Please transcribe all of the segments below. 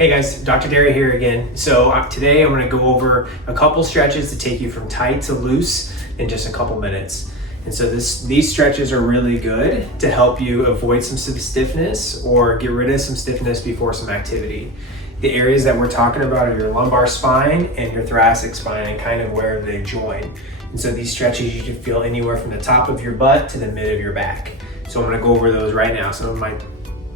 Hey guys, Dr. Derry here again. So today I'm going to go over a couple stretches to take you from tight to loose in just a couple minutes. And so these stretches are really good to help you avoid some stiffness or get rid of some stiffness before some activity. The areas that we're talking about are your lumbar spine and your thoracic spine and kind of where they join. And so these stretches you can feel anywhere from the top of your butt to the mid of your back. So I'm going to go over those right now. Some of my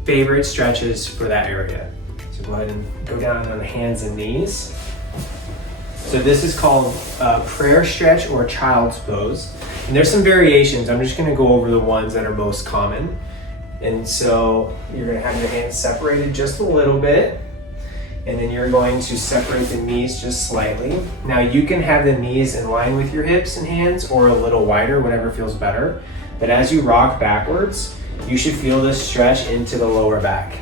favorite stretches for that area. So go ahead and go down on the hands and knees. So this is called a prayer stretch or child's pose. And there's some variations. I'm just going to go over the ones that are most common. And so you're going to have your hands separated just a little bit. And then you're going to separate the knees just slightly. Now you can have the knees in line with your hips and hands or a little wider, whatever feels better. But as you rock backwards, you should feel this stretch into the lower back.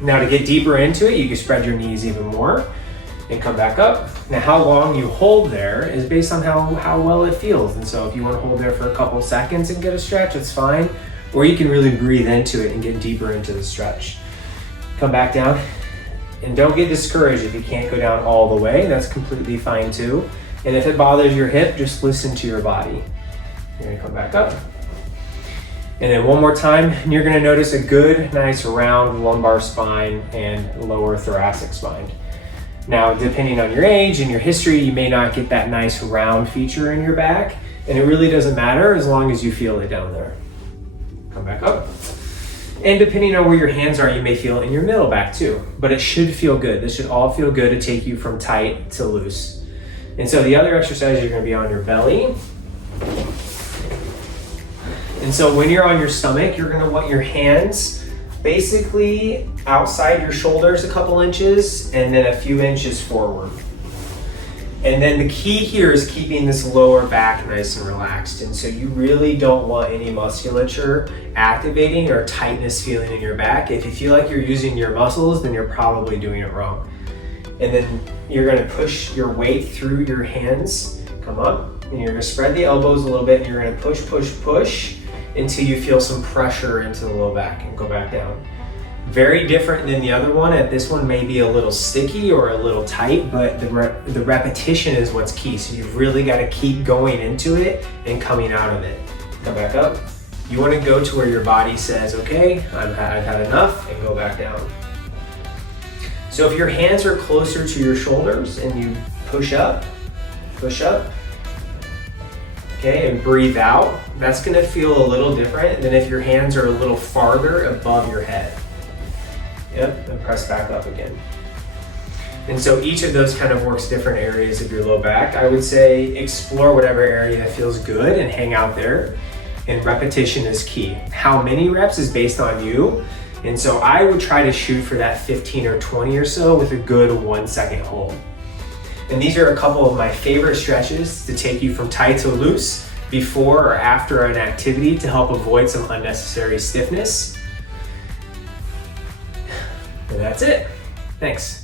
Now to get deeper into it, you can spread your knees even more and come back up. Now how long you hold there is based on how well it feels. And so if you want to hold there for a couple of seconds and get a stretch, it's fine. Or you can really breathe into it and get deeper into the stretch. Come back down. And don't get discouraged if you can't go down all the way. That's completely fine too. And if it bothers your hip, just listen to your body. You're gonna come back up. And then one more time, and you're gonna notice a good, nice round lumbar spine and lower thoracic spine. Now, depending on your age and your history, you may not get that nice round feature in your back, and it really doesn't matter as long as you feel it down there. Come back up. And depending on where your hands are, you may feel it in your middle back too, but it should feel good. This should all feel good to take you from tight to loose. And so the other exercise, you're gonna be on your belly. And so when you're on your stomach, you're gonna want your hands basically outside your shoulders a couple inches and then a few inches forward. And then the key here is keeping this lower back nice and relaxed. And so you really don't want any musculature activating or tightness feeling in your back. If you feel like you're using your muscles, then you're probably doing it wrong. And then you're gonna push your weight through your hands, come up, and you're gonna spread the elbows a little bit, and you're gonna push, push, push until you feel some pressure into the low back and go back down. Very different than the other one. This one may be a little sticky or a little tight, but the repetition is what's key. So you've really got to keep going into it and coming out of it. Come back up. You want to go to where your body says, okay, I've had enough, and go back down. So if your hands are closer to your shoulders and you push up, okay, and breathe out, that's going to feel a little different than if your hands are a little farther above your head. Yep, and press back up again. And so each of those kind of works different areas of your low back. I would say explore whatever area that feels good and hang out there. And repetition is key. How many reps is based on you. And so I would try to shoot for that 15 or 20 or so with a good 1 second hold. And these are a couple of my favorite stretches to take you from tight to loose before or after an activity to help avoid some unnecessary stiffness. And that's it. Thanks.